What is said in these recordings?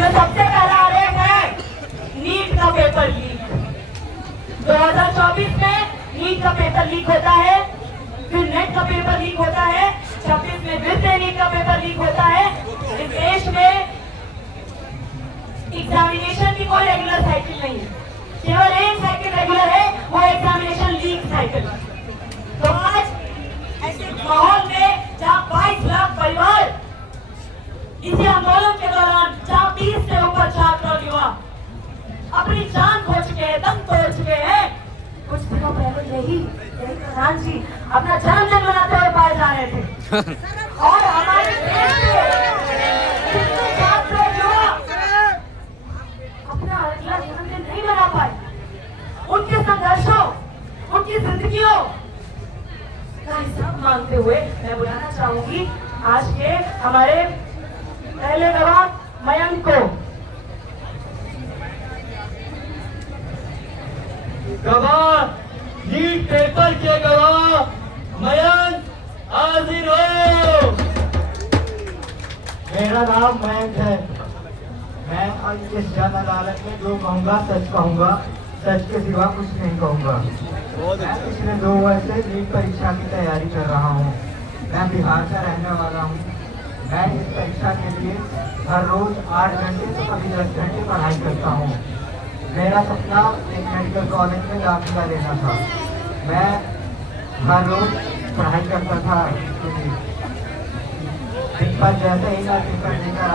इसमें सबसे पहला आरेख है नीट का पेपर लीक। 2024 में नीट का पेपर लीक होता है, फिर नेट का पेपर लीक होता है, 26 में फिर से नीट का पेपर लीक होता है। इस देश में एग्जामिनेशन की कोई रेगुलर साइकिल नहीं है, केवल एक साइकिल रेगुलर है, वो एग्जामिनेशन लीक साइकिल। तो आज ऐसे माहौल में जहां 22 लाख परिवार इसी आंदोलन के दौरान, जहां 20 से ऊपर छात्र और युवा अपनी जान खो चुके हैं, दम तोड़ चुके हैं, कुछ दिनों पहले यही प्रधान जी अपना जन्मदिन मनाते हुए पाए जा रहे थे। और हमारे देश के छात्र और युवा अपना अगला जन्मदिन नहीं मना पाए। उनके संघर्षों, उनकी जिंदगियों का हिसाब मांगते हुए मैं बुलाना चाहूंगी आज के हमारे पहले गवाह मयंक को। गवाह नीट पेपर के गवाह मयंक हाजिर हो। मेरा नाम मयंक है। मैं इस जन अदालत में जो कहूँगा सच कहूँगा, सच के सिवा कुछ नहीं कहूँगा। मैं पिछले 2 वर्ष से नीट परीक्षा की तैयारी कर रहा हूँ। मैं बिहार का रहने वाला हूँ। मैं इस परीक्षा के लिए हर रोज 8 घंटे से कभी 10 घंटे पढ़ाई करता हूँ। मेरा सपना एक मेडिकल कॉलेज में दाखिला लेना था। मैं हर रोज पढ़ाई करता था इसके लिए। पर जैसे ही मैं पेपर देकर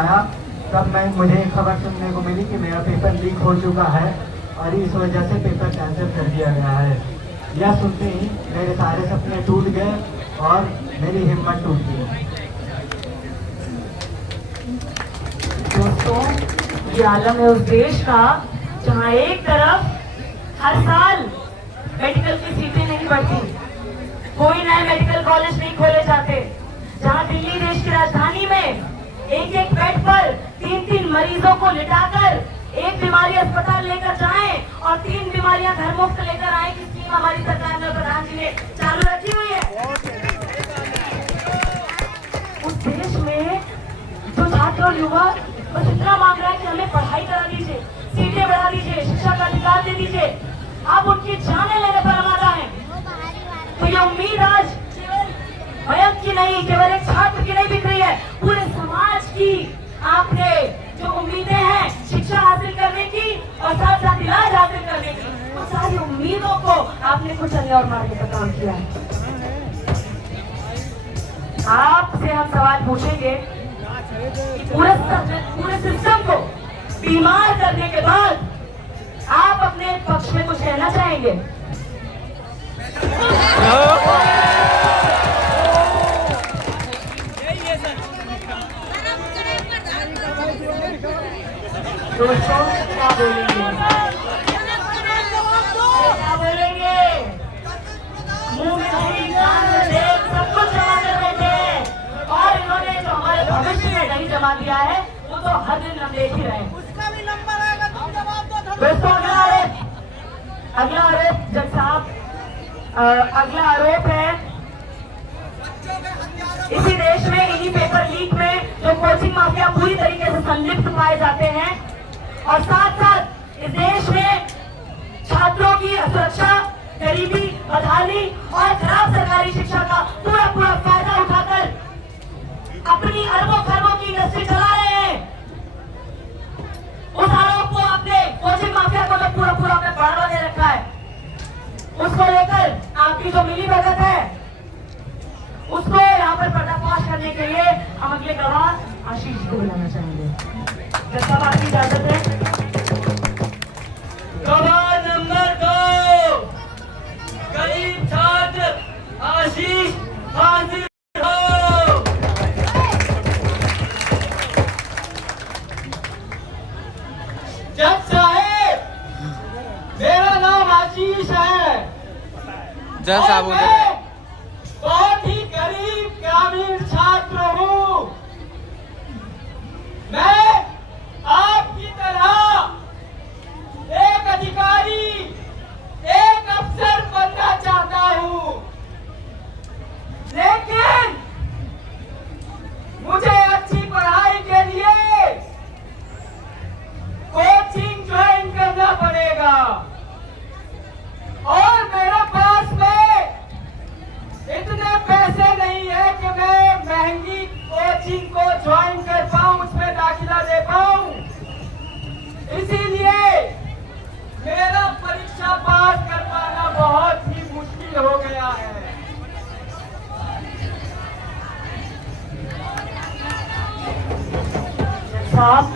आया तब मुझे खबर सुनने को मिली कि मेरा पेपर लीक हो चुका है और इस वजह से पेपर कैंसिल कर दिया गया है। यह सुनते ही मेरे सारे सपने टूट गए और मेरी हिम्मत टूट गई। दोस्तों, ये आलम है उस देश का जहां एक तरफ हर साल मेडिकल की सीटें नहीं बढ़ती, कोई नए मेडिकल कॉलेज नहीं खोले जाते, जहां दिल्ली देश की राजधानी में एक एक बेड पर 3-3 मरीजों को लिटाकर एक बीमारी अस्पताल लेकर जाएं और 3 बीमारियां घर मुफ्त लेकर आए की स्कीम हमारी सरकार ने, प्रधान जी ने चालू रखी हुई है। उस देश में जो छात्र और युवा बस इतना मांग रहा है कि हमें पढ़ाई करा दीजिए, सीटें बढ़ा दीजिए, शिक्षा का अधिकार दे दीजिए, आप उनकी जाने लेने पर आमादा है। तो ये उम्मीद आज केवल मयंक की नहीं, केवल एक छात्र की नहीं बिक रही है, पूरे समाज की। आपने जो उम्मीदें हैं शिक्षा हासिल करने की और साथ साथ इलाज हासिल करने की, उन सारी उम्मीदों को आपने कुछ अन्य और मार्ग पर काम किया है। आपसे हम सवाल पूछेंगे कि पूरे सिस्टम को बीमार करने के बाद आप अपने पक्ष में कुछ कहना चाहेंगे? दोस्तों क्या बोलेंगे? क्या बोलेंगे? मुंह में नहीं, कान में देख, सब कुछ जमा कर बैठे और इन्होंने जो हमारे भविष्य में नहीं जमा दिया है वो तो हर दिन हम देख ही रहे हैं। उसका भी नंबर आएगा, तुम जवाब दो। दोस्तों अगला आरोप जज साहब, अगला आरोप है इसी देश में इन्हीं पेपर लीक में जो कोचिंग माफिया पूरी तरीके से संलिप्त पाए जाते हैं और साथ साथ इस देश में छात्रों की सुरक्षा, गरीबी, बदहाली और खराब सरकारी शिक्षा का पूरा फायदा उठाकर अपनी अरबों खरबों की इंडस्ट्री चला रहे हैं। उस आरोप को आपने कोचिंग माफिया को तो पूरा आपने बढ़ावा दे रखा है, उसको लेकर आपकी जो मिली भगत है उसको यहाँ पर पर्दाफाश करने के लिए हम अगले गवाह आशीष को बुलाना चाहेंगे। जब तक आपकी इजाजत है। गवाह नंबर 2 गरीब छात्र आशीष हाजिर हो। जज साहब, मेरा नाम आशीष है। जज साहब बहुत ही गरीब ग्रामीण छात्र हूँ। मैं आपकी तरह एक अधिकारी, एक अफसर बनना चाहता हूँ, लेकिन साहब,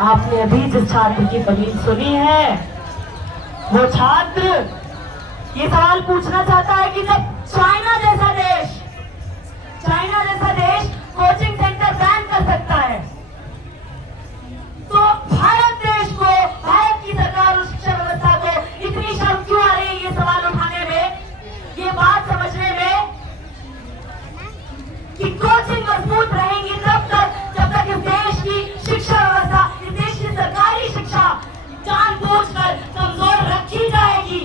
आपने अभी जिस छात्र की दलील सुनी है, वो छात्र ये सवाल पूछना चाहता है कि जब चाइना जैसा देश कोचिंग सेंटर बैन कर सकता है, तो भारत देश को, भारत की सरकार और शिक्षा व्यवस्था को इतनी शर्म क्यों आ रही है ये सवाल उठाने में, ये बात समझने में कि कोचिंग मजबूत रहेंगी तब तक जब तक इस देश की शिक्षा व्यवस्था, इस देश की सरकारी शिक्षा जानबूझकर कमजोर रखी जाएगी।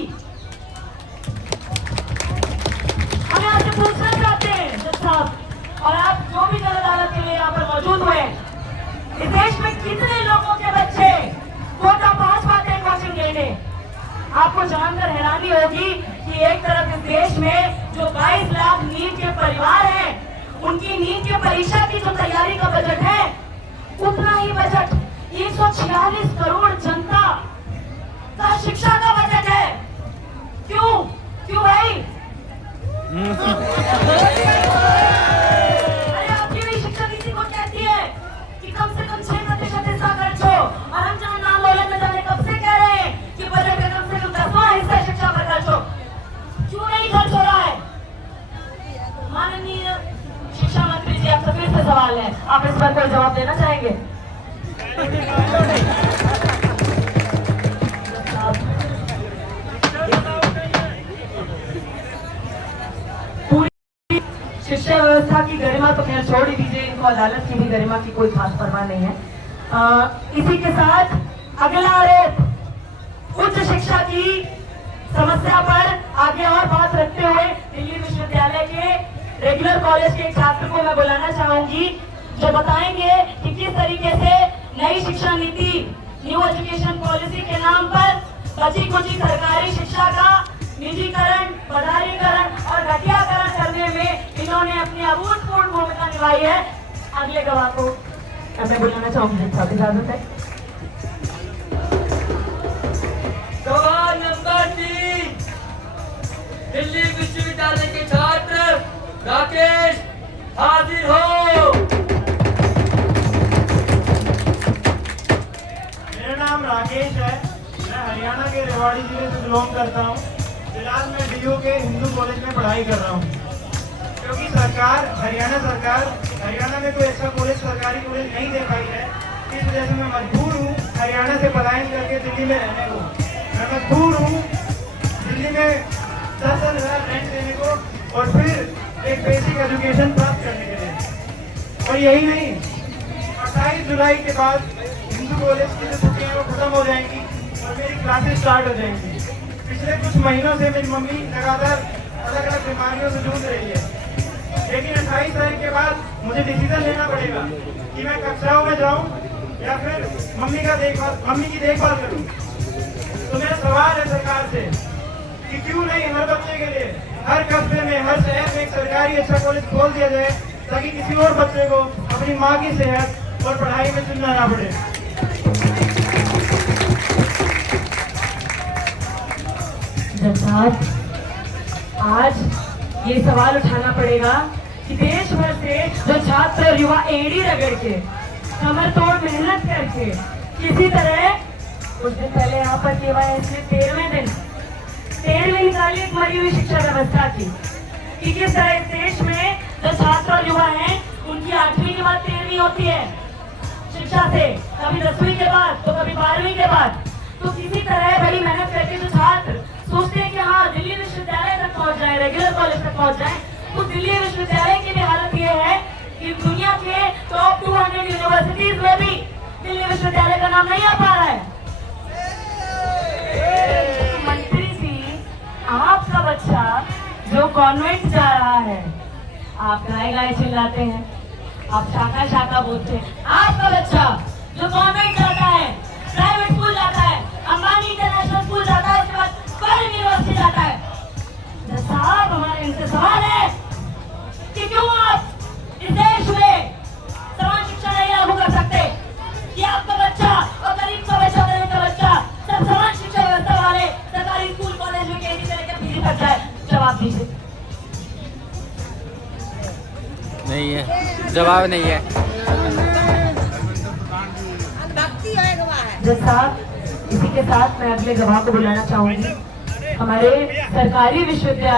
हम आपसे पूछना चाहते हैं जज साहब, और आप जो भी जन अदालत के लिए यहाँ पर मौजूद हुए, इस देश में कितने लोगों के बच्चे कोटा पहुंच पाते हैं कोचिंग लेने? आपको जानकर हैरानी होगी कि एक तरफ इस देश में जो 22 लाख नीट के परिवार हैं, उनकी नीट की परीक्षा की जो तैयारी का बजट है, उतना ही बजट 146 करोड़ जनता का शिक्षा का बजट है। क्यों भाई? अरे आपकी भी शिक्षा नीति को कहती है कि कम से कम 6% हिस्सा खर्च हो, और हम जहाँ नाम दौलत में जाने कब से कह रहे हैं कि बजट का कम से कम 10वां हिस्सा शिक्षा पर खर्च हो। क्यों नहीं खर्च हो रहा है? माननीय शिक्षा मंत्री जी, आपसे फिर से सवाल है, आप इस पर कोई जवाब देना चाहेंगे? पूरी शिक्षा व्यवस्था की गरिमा तो खैर छोड़ ही दीजिए, इनको अदालत की भी गरिमा की कोई खास परवाह नहीं है। इसी के साथ अगला आरोप, उच्च शिक्षा की समस्या पर आगे और बात रखते हुए दिल्ली विश्वविद्यालय के रेगुलर कॉलेज के एक छात्र को मैं बुलाना चाहूंगी, जो बताएंगे कि किस तरीके से नई शिक्षा नीति, न्यू एजुकेशन पॉलिसी के नाम पर बची कुची सरकारी शिक्षा का निजीकरण, बदारीकरण और घटियाकरण करने में इन्होंने अपनी अभूतपूर्व भूमिका निभाई है। अगले गवाह को मैं बुलाना चाहूंगी, इजाजत है। गवाह नंबर 3, दिल्ली विश्वविद्यालय के छात्र राकेश, हाजिर हो। मेरा नाम राकेश है, मैं हरियाणा के रेवाड़ी जिले से बिलोंग करता हूँ। फिलहाल मैं डीयू के हिंदू कॉलेज में पढ़ाई कर रहा हूँ। क्योंकि हरियाणा में कोई अच्छा कॉलेज, सरकारी कॉलेज नहीं दे पाई है, इस वजह से मैं मजबूर हूँ हरियाणा से पलायन करके दिल्ली में रहने को। मैं मजबूर हूँ दिल्ली में 10,000 रेंट देने को और फिर एक बेसिक एजुकेशन प्राप्त करने के लिए। और यही नहीं, 28 जुलाई के बाद हिंदू कॉलेज की जो छुट्टियाँ वो खत्म हो जाएंगी और मेरी क्लासेस स्टार्ट हो जाएंगी। पिछले कुछ महीनों से मेरी मम्मी लगातार अलग अलग बीमारियों से जूझ रही है, लेकिन 28 तारीख के बाद मुझे डिसीजन लेना पड़ेगा कि मैं कक्षाओं में जाऊं या फिर मम्मी की देखभाल करूं। तो मेरा सवाल है सरकार से कि क्यों नहीं हर बच्चे के लिए, हर कस्बे में, हर शहर में एक सरकारी अच्छा कॉलेज खोल दिया जाए, ताकि किसी और बच्चे को अपनी माँ की सेहत और पढ़ाई में चुनना ना पड़े। जज साहब, आज ये सवाल उठाना पड़ेगा कि देश भर से जो छात्र और युवा एड़ी रगड़ के, कमर तोड़ मेहनत करके, किसी तरह कुछ दिन पहले यहाँ पर केवाईसी 13वीं निकाली एक मरी हुई शिक्षा व्यवस्था की, कि किस तरह इस देश में जो छात्र और युवा हैं, उनकी 8वीं के बाद 13वीं होती है शिक्षा से, कभी 10वीं के बाद तो कभी 12वीं के बाद। तो किसी तरह बड़ी मेहनत करके जो छात्र सोचते हैं कि हाँ दिल्ली विश्वविद्यालय तक पहुंच जाए, रेगुलर कॉलेज तक पहुंच जाए, तो दिल्ली विश्वविद्यालय की भी हालत ये है कि दुनिया के टॉप 200 यूनिवर्सिटीज में भी दिल्ली विश्वविद्यालय का नाम नहीं आ पा रहा है। मंत्री जी, आपका बच्चा जो कॉन्वेंट जा रहा है, आप गाय गाय चिल्लाते हैं, आप शाखा शाखा बोलते हैं। आपका बच्चा जो कॉन्वेंट जाता है, प्राइवेट स्कूल जाता है, अंबानी इंटरनेशनल स्कूल जाता है, उसके बाद फॉरेन यूनिवर्सिटी जाता है। साहब, हमारे इनसे सवाल है कि क्यों आप इस देश में समान शिक्षा नहीं लागू कर सकते कि आपका बच्चा और गरीब का बच्चा, गरीब का बच्चा सब समान शिक्षा व्यवस्था वाले सरकारी स्कूल कॉलेज में केजी से लेकर पीजी तक जाए? जवाब दीजिए। नहीं है, जवाब नहीं है। जज साहब, इसी के साथ मैं अगले गवाह को बुलाना चाहूंगी। हमारे सरकारी विश्वविद्यालय